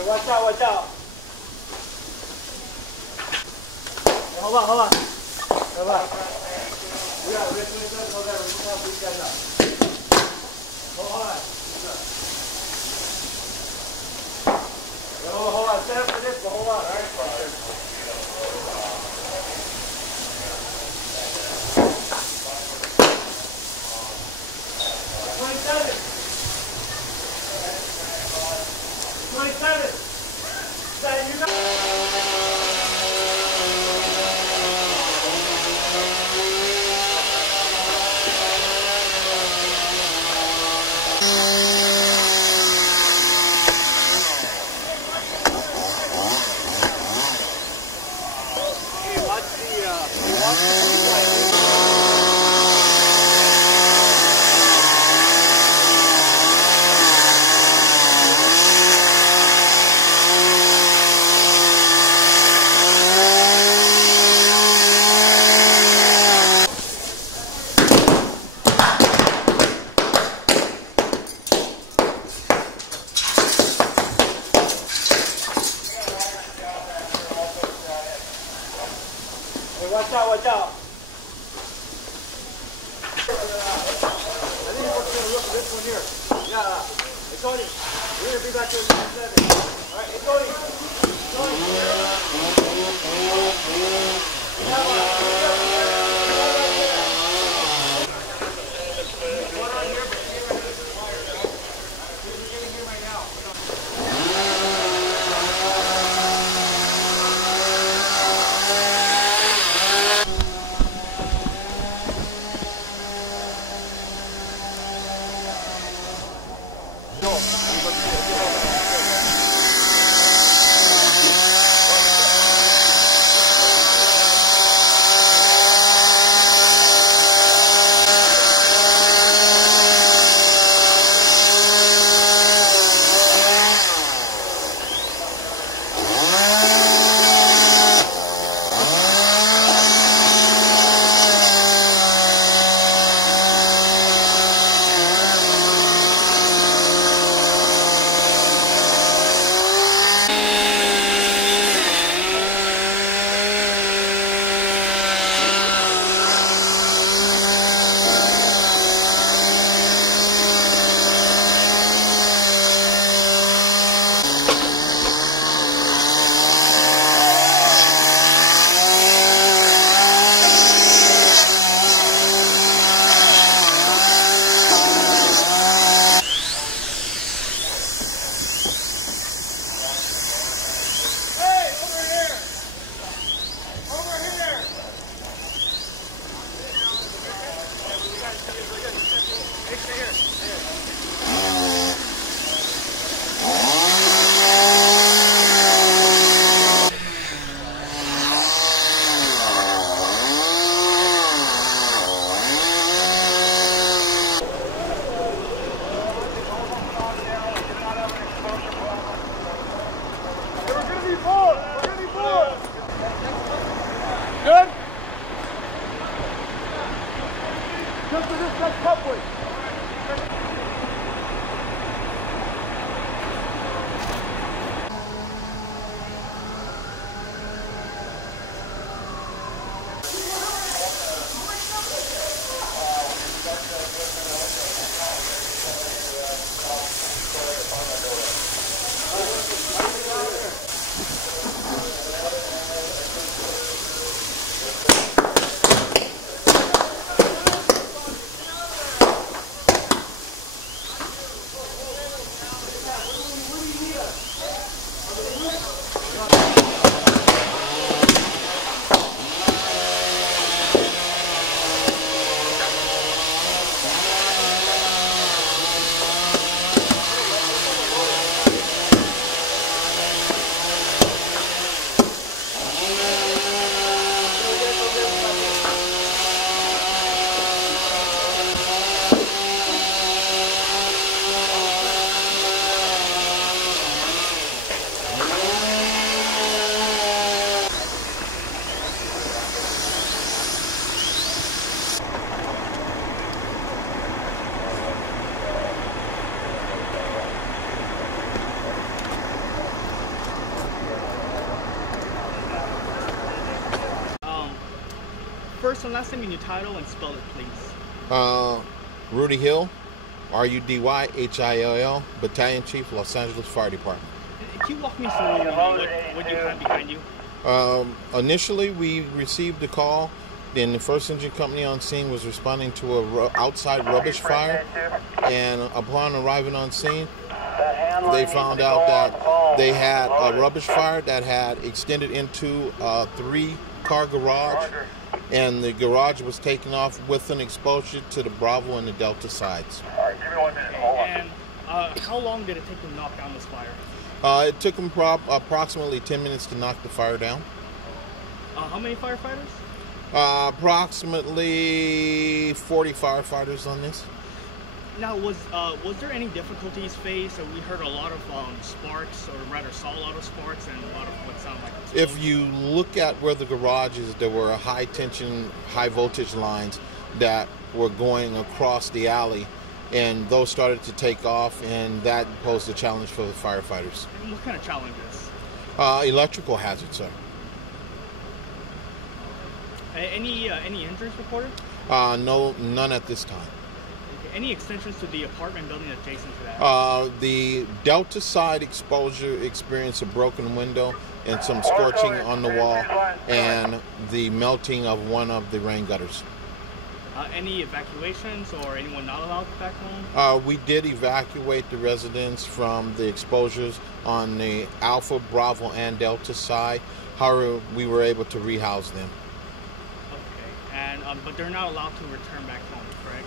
Hey, watch out, watch out. Hey, hold on, hold on. Hold on. We got this, hold on, we have these guys up. Hold on. Hold on, set up for this, but hold on, alright? Hey, watch out, watch out. I think we're going to look at this one here. Yeah. Hey, Tony, we're going to be back here in 7. Alright, hey, Tony. first and last name in your title and spell it, please. Rudy Hill, RUDYHILL, Battalion Chief, Los Angeles Fire Department. Can you walk me through what you have behind you? Initially, we received a call. Then the first engine company on scene was responding to a outside rubbish fire, and upon arriving on scene, they found out that they had a rubbish fire that had extended into a 3-car garage, and the garage was taken off with an exposure to the Bravo and the Delta sides. And how long did it take to knock down this fire? It took them approximately 10 minutes to knock the fire down. How many firefighters? Approximately 40 firefighters on this. Now, was there any difficulties faced? Or we heard a lot of sparks, or rather saw a lot of sparks and a lot of what sounded like explosions. If you look at where the garage is, there were high tension, high voltage lines that were going across the alley, and those started to take off, and that posed a challenge for the firefighters. And what kind of challenges? Electrical hazard, sir. Any injuries reported? No, none at this time. Okay. Any extensions to the apartment building adjacent to that? The Delta side exposure experienced a broken window and some scorching on the wall, and the melting of one of the rain gutters. Any evacuations or anyone not allowed back home? We did evacuate the residents from the exposures on the Alpha, Bravo, and Delta side. However, we were able to rehouse them. Okay, and but they're not allowed to return back home, correct?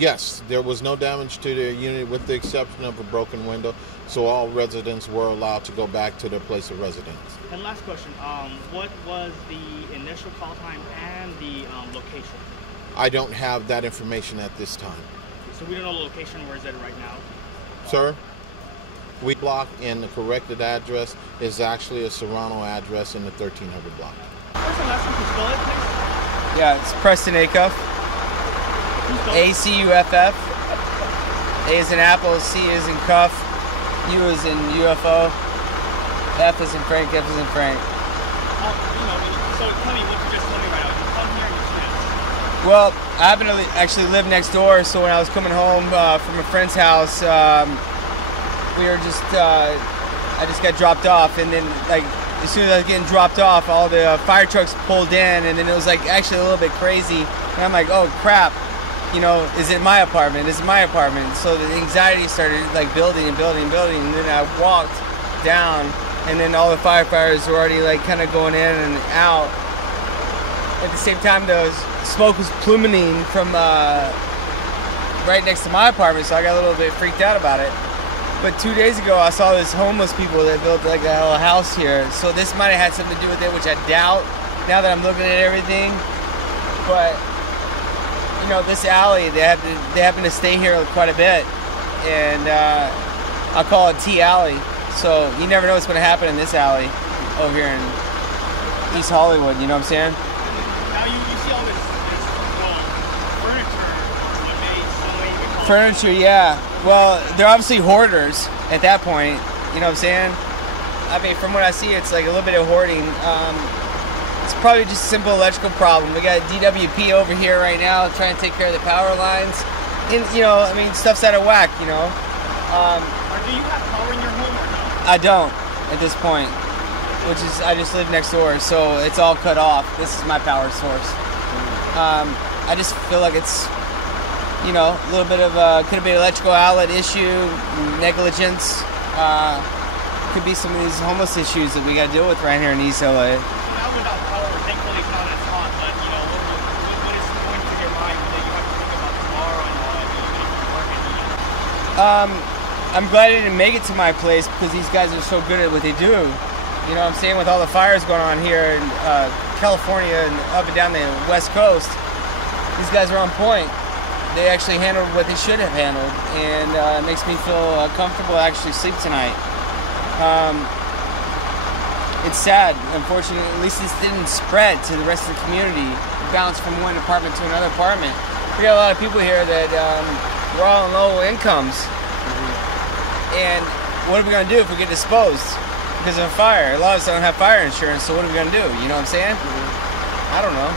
Yes, there was no damage to their unit with the exception of a broken window, so all residents were allowed to go back to their place of residence. And last question, what was the initial call time and the location? I don't have that information at this time. So we don't know the location. Where is it right now? Sir, we block, and the corrected address is actually a Serrano address in the 1300 block. First and last name, can you spell it, please? Yeah, it's Preston Acuff. A-C-U-F-F. A is in apple, C is in cuff, U is in UFO, F is in Frank, F is in Frank. So tell me what you just told me right now. You come here and you see this. Well, I happen to actually live next door, so when I was coming home from a friend's house, we were just, I just got dropped off, and then like as soon as I was getting dropped off, all the fire trucks pulled in, and then it was like actually a little bit crazy, and I'm like, oh crap, you know, is it my apartment? Is it my apartment? So the anxiety started like building and building and building, and then I walked down, and then all the firefighters were already like kind of going in and out. At the same time, the smoke was plummeting from right next to my apartment, so I got a little bit freaked out about it. But 2 days ago, I saw this homeless people that built like a little house here. So this might have had something to do with it, which I doubt now that I'm looking at everything. But you know, this alley, they happen to stay here quite a bit, and I call it T Alley. So you never know what's going to happen in this alley over here in East Hollywood. You know what I'm saying? Now you see all this furniture. Furniture, yeah. Well, they're obviously hoarders at that point. You know what I'm saying? I mean, from what I see, it's like a little bit of hoarding. It's probably just a simple electrical problem. We got DWP over here right now trying to take care of the power lines. And, you know, I mean, stuff's out of whack, you know. Do you have power in your home or no? I don't at this point, which is, I just live next door, so it's all cut off. This is my power source. I just feel like it's, you know, a little bit of could have been an electrical outlet issue, negligence. Could be some of these homeless issues that we got to deal with right here in East LA. Now without power, thankfully it's not as hot, but you know, what is going through your mind that you have to think about tomorrow and I'm glad I didn't make it to my place because these guys are so good at what they do. You know what I'm saying? With all the fires going on here in California and up and down the West Coast, these guys are on point. They actually handled what they should have handled, and it makes me feel comfortable to actually sleep tonight. It's sad, unfortunately. At least this didn't spread to the rest of the community. It bounced from one apartment to another apartment. We got a lot of people here that we're all on low incomes. And what are we going to do if we get disposed because of a fire? A lot of us don't have fire insurance, so what are we going to do? You know what I'm saying? I don't know.